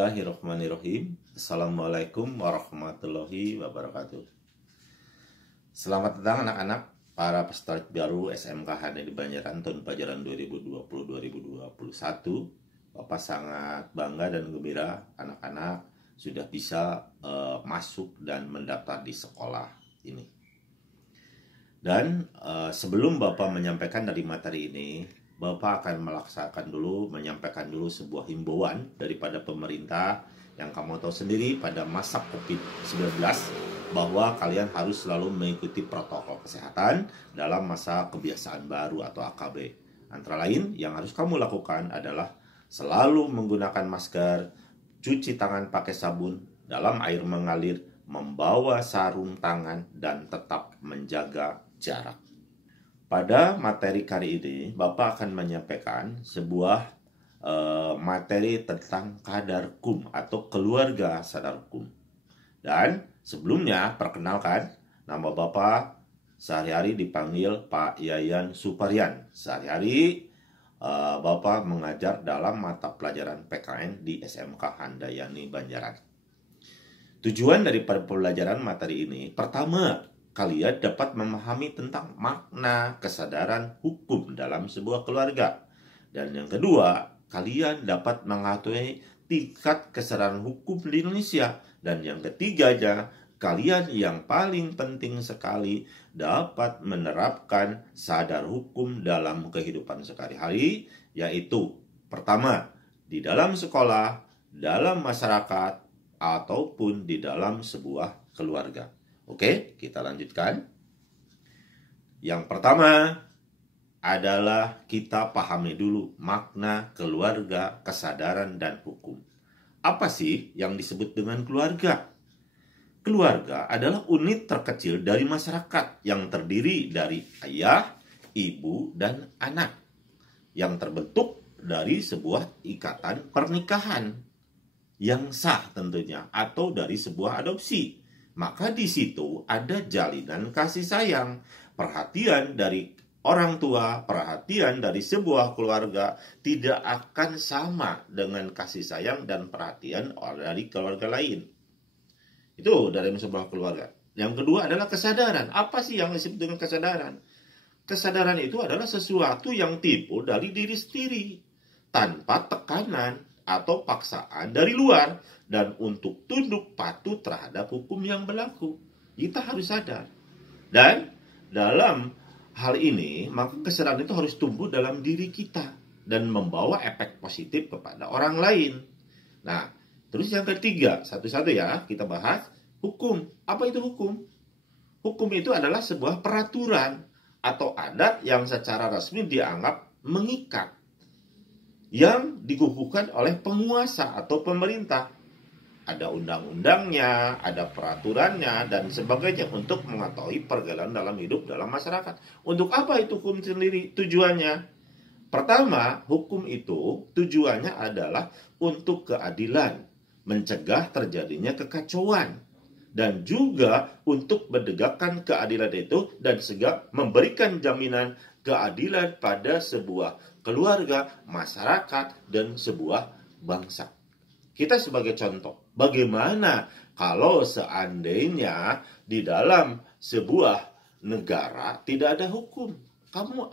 Bismillahirrahmanirrahim. Assalamualaikum warahmatullahi wabarakatuh. Selamat datang anak-anak para peserta baru SMK HD di Banjaran tahun pelajaran 2020-2021. Bapak sangat bangga dan gembira anak-anak sudah bisa masuk dan mendaftar di sekolah ini. Dan sebelum Bapak menyampaikan dari materi ini, Bapak akan menyampaikan dulu sebuah himbauan daripada pemerintah yang kamu tahu sendiri pada masa COVID-19 bahwa kalian harus selalu mengikuti protokol kesehatan dalam masa kebiasaan baru atau AKB. Antara lain yang harus kamu lakukan adalah selalu menggunakan masker, cuci tangan pakai sabun dalam air mengalir, membawa sarung tangan, dan tetap menjaga jarak. Pada materi kali ini, Bapak akan menyampaikan sebuah materi tentang Qadarkum atau keluarga sadar hukum. Dan sebelumnya, perkenalkan, nama Bapak sehari-hari dipanggil Pak Yayan Suparian. Sehari-hari Bapak mengajar dalam mata pelajaran PKN di SMK Handayani Banjaran. Tujuan dari pelajaran materi ini, pertama, kalian dapat memahami tentang makna kesadaran hukum dalam sebuah keluarga. Dan yang kedua, kalian dapat mengetahui tingkat kesadaran hukum di Indonesia. Dan yang ketiganya, kalian yang paling penting sekali dapat menerapkan sadar hukum dalam kehidupan sehari-hari, yaitu pertama, di dalam sekolah, dalam masyarakat, ataupun di dalam sebuah keluarga. Oke, kita lanjutkan. Yang pertama adalah kita pahami dulu makna keluarga, kesadaran, dan hukum. Apa sih yang disebut dengan keluarga? Keluarga adalah unit terkecil dari masyarakat yang terdiri dari ayah, ibu, dan anak yang terbentuk dari sebuah ikatan pernikahan yang sah tentunya atau dari sebuah adopsi. Maka di situ ada jalinan kasih sayang, perhatian dari orang tua, perhatian dari sebuah keluarga tidak akan sama dengan kasih sayang dan perhatian dari keluarga lain. Itu dari sebuah keluarga. Yang kedua adalah kesadaran. Apa sih yang disebut dengan kesadaran? Kesadaran itu adalah sesuatu yang timbul dari diri sendiri, tanpa tekanan atau paksaan dari luar, dan untuk tunduk patuh terhadap hukum yang berlaku. Kita harus sadar. Dan dalam hal ini, maka kesadaran itu harus tumbuh dalam diri kita dan membawa efek positif kepada orang lain. Nah, terus yang ketiga, satu-satu ya, kita bahas hukum. Apa itu hukum? Hukum itu adalah sebuah peraturan atau adat yang secara resmi dianggap mengikat, yang dikukuhkan oleh penguasa atau pemerintah. Ada undang-undangnya, ada peraturannya, dan sebagainya untuk mengetahui pergaulan dalam hidup dalam masyarakat. Untuk apa itu hukum sendiri? Tujuannya, pertama, hukum itu tujuannya adalah untuk keadilan, mencegah terjadinya kekacauan, dan juga untuk menegakkan keadilan itu dan segera memberikan jaminan keadilan pada sebuah keluarga, masyarakat, dan sebuah bangsa. Kita sebagai contoh, bagaimana kalau seandainya di dalam sebuah negara tidak ada hukum? Kamu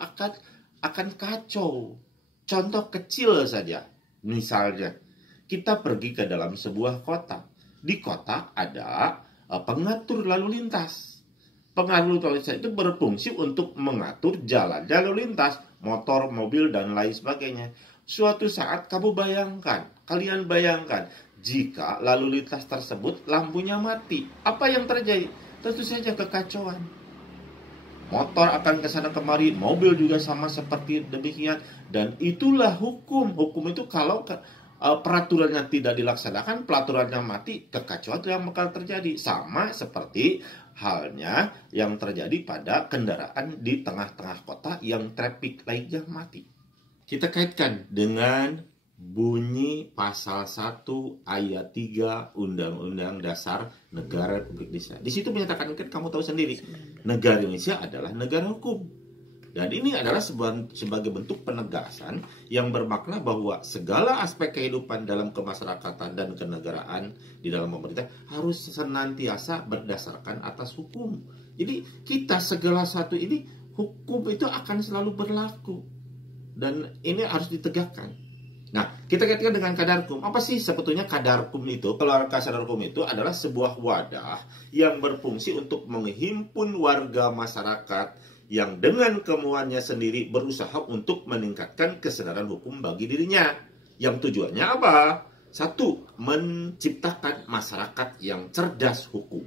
akan kacau. Contoh kecil saja, misalnya kita pergi ke dalam sebuah kota. Di kota ada pengatur lalu lintas. Pengatur lalu lintas itu berfungsi untuk mengatur jalan lalu lintas, motor, mobil, dan lain sebagainya. Suatu saat kalian bayangkan, jika lalu lintas tersebut lampunya mati, apa yang terjadi? Tentu saja kekacauan. Motor akan ke sana kemari, mobil juga sama seperti demikian, dan itulah hukum. Hukum itu kalau peraturannya tidak dilaksanakan, peraturannya mati, kekacauan itu yang bakal terjadi. Sama seperti halnya yang terjadi pada kendaraan di tengah-tengah kota yang traffic light-nya mati. Kita kaitkan dengan bunyi pasal 1 ayat 3 Undang-Undang Dasar Negara Republik Indonesia. Di situ menyatakan, kan kamu tahu sendiri, negara Indonesia adalah negara hukum. Dan ini adalah sebagai bentuk penegasan yang bermakna bahwa segala aspek kehidupan dalam kemasyarakatan dan kenegaraan di dalam pemerintah harus senantiasa berdasarkan atas hukum. Jadi kita segala satu ini, hukum itu akan selalu berlaku. Dan ini harus ditegakkan. Nah, kita kaitkan dengan Kadarkum. Apa sih sebetulnya Kadarkum itu? Kalau Kadarkum itu adalah sebuah wadah yang berfungsi untuk menghimpun warga masyarakat yang dengan kemauannya sendiri berusaha untuk meningkatkan kesadaran hukum bagi dirinya. Yang tujuannya apa? Satu, menciptakan masyarakat yang cerdas hukum.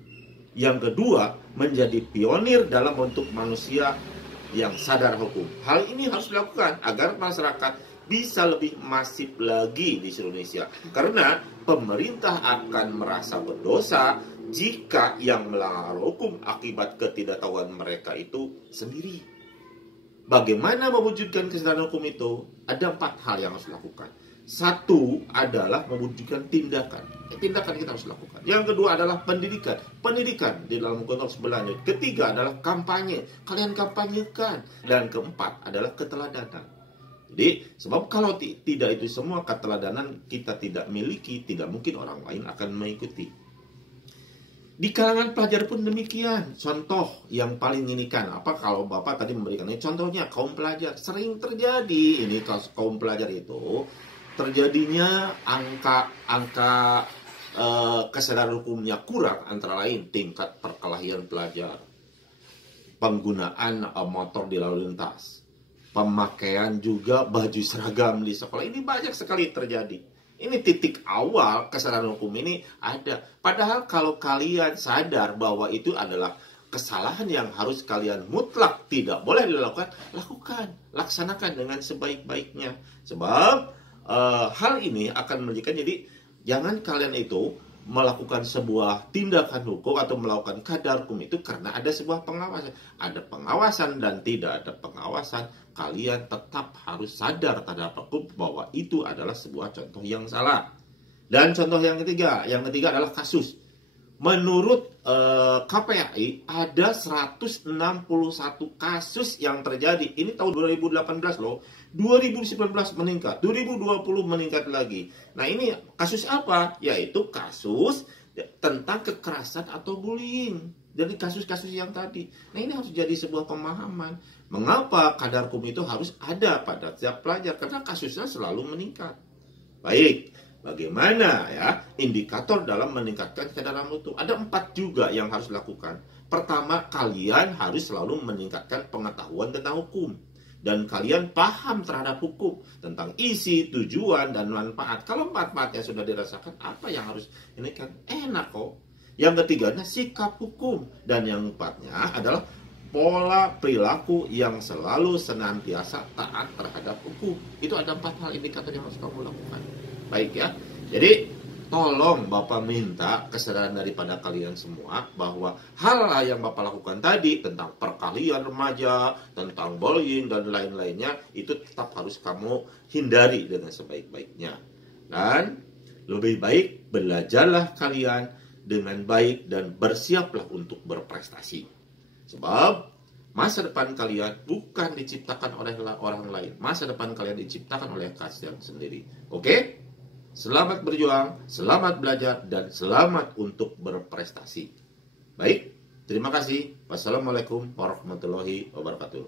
Yang kedua, menjadi pionir dalam bentuk manusia yang sadar hukum. Hal ini harus dilakukan agar masyarakat bisa lebih masif lagi di seluruh Indonesia. Karena pemerintah akan merasa berdosa jika yang melanggar hukum akibat ketidaktahuan mereka itu sendiri. Bagaimana mewujudkan kesadaran hukum itu? Ada 4 hal yang harus dilakukan. Satu adalah mewujudkan tindakan. Tindakan kita harus lakukan. Yang kedua adalah pendidikan. Pendidikan di dalam konteks berlanjut. Ketiga adalah kampanye. Kalian kampanyekan. Dan keempat adalah keteladanan. Jadi, sebab kalau tidak itu semua keteladanan kita tidak miliki, tidak mungkin orang lain akan mengikuti. Di kalangan pelajar pun demikian. Contoh yang paling ini kan, apa kalau Bapak tadi memberikan ini, contohnya kaum pelajar. Sering terjadi ini kaum pelajar itu, terjadinya angka kesadaran hukumnya kurang, antara lain tingkat perkelahian pelajar, penggunaan motor di lalu lintas, pemakaian juga baju seragam di sekolah. Ini banyak sekali terjadi. Ini titik awal kesadaran hukum ini ada. Padahal kalau kalian sadar bahwa itu adalah kesalahan yang harus kalian mutlak tidak boleh dilakukan, lakukan, laksanakan dengan sebaik-baiknya. Sebab hal ini akan menjadikan, jadi jangan kalian itu melakukan sebuah tindakan hukum atau melakukan kadarkum itu karena ada sebuah pengawasan. Ada pengawasan dan tidak ada pengawasan, kalian tetap harus sadar terhadap hukum bahwa itu adalah sebuah contoh yang salah. Dan contoh yang ketiga adalah kasus. Menurut KPAI ada 161 kasus yang terjadi. Ini tahun 2018 loh. 2019 meningkat, 2020 meningkat lagi. Nah, ini kasus apa? Yaitu kasus tentang kekerasan atau bullying. Dari kasus-kasus yang tadi. Nah, ini harus jadi sebuah pemahaman. Mengapa kadarkum itu harus ada pada setiap pelajar? Karena kasusnya selalu meningkat. Baik. Bagaimana ya indikator dalam meningkatkan kesadaran mutu? Ada 4 juga yang harus dilakukan. Pertama, kalian harus selalu meningkatkan pengetahuan tentang hukum. Dan kalian paham terhadap hukum. Tentang isi, tujuan, dan manfaat. Kalau manfaatnya sudah dirasakan, apa yang harus ini kan enak kok. Yang ketiganya, sikap hukum. Dan yang keempatnya adalah pola perilaku yang selalu senantiasa taat terhadap hukum. Itu ada 4 hal indikator yang harus kamu lakukan. Baik ya, jadi tolong Bapak minta kesadaran daripada kalian semua bahwa hal yang Bapak lakukan tadi tentang perkelahian remaja, tentang bullying dan lain-lainnya itu tetap harus kamu hindari dengan sebaik-baiknya. Dan lebih baik belajarlah kalian dengan baik dan bersiaplah untuk berprestasi. Sebab masa depan kalian bukan diciptakan oleh orang lain. Masa depan kalian diciptakan oleh kalian sendiri. Oke? Selamat berjuang, selamat belajar, dan selamat untuk berprestasi. Baik, terima kasih. Wassalamualaikum warahmatullahi wabarakatuh.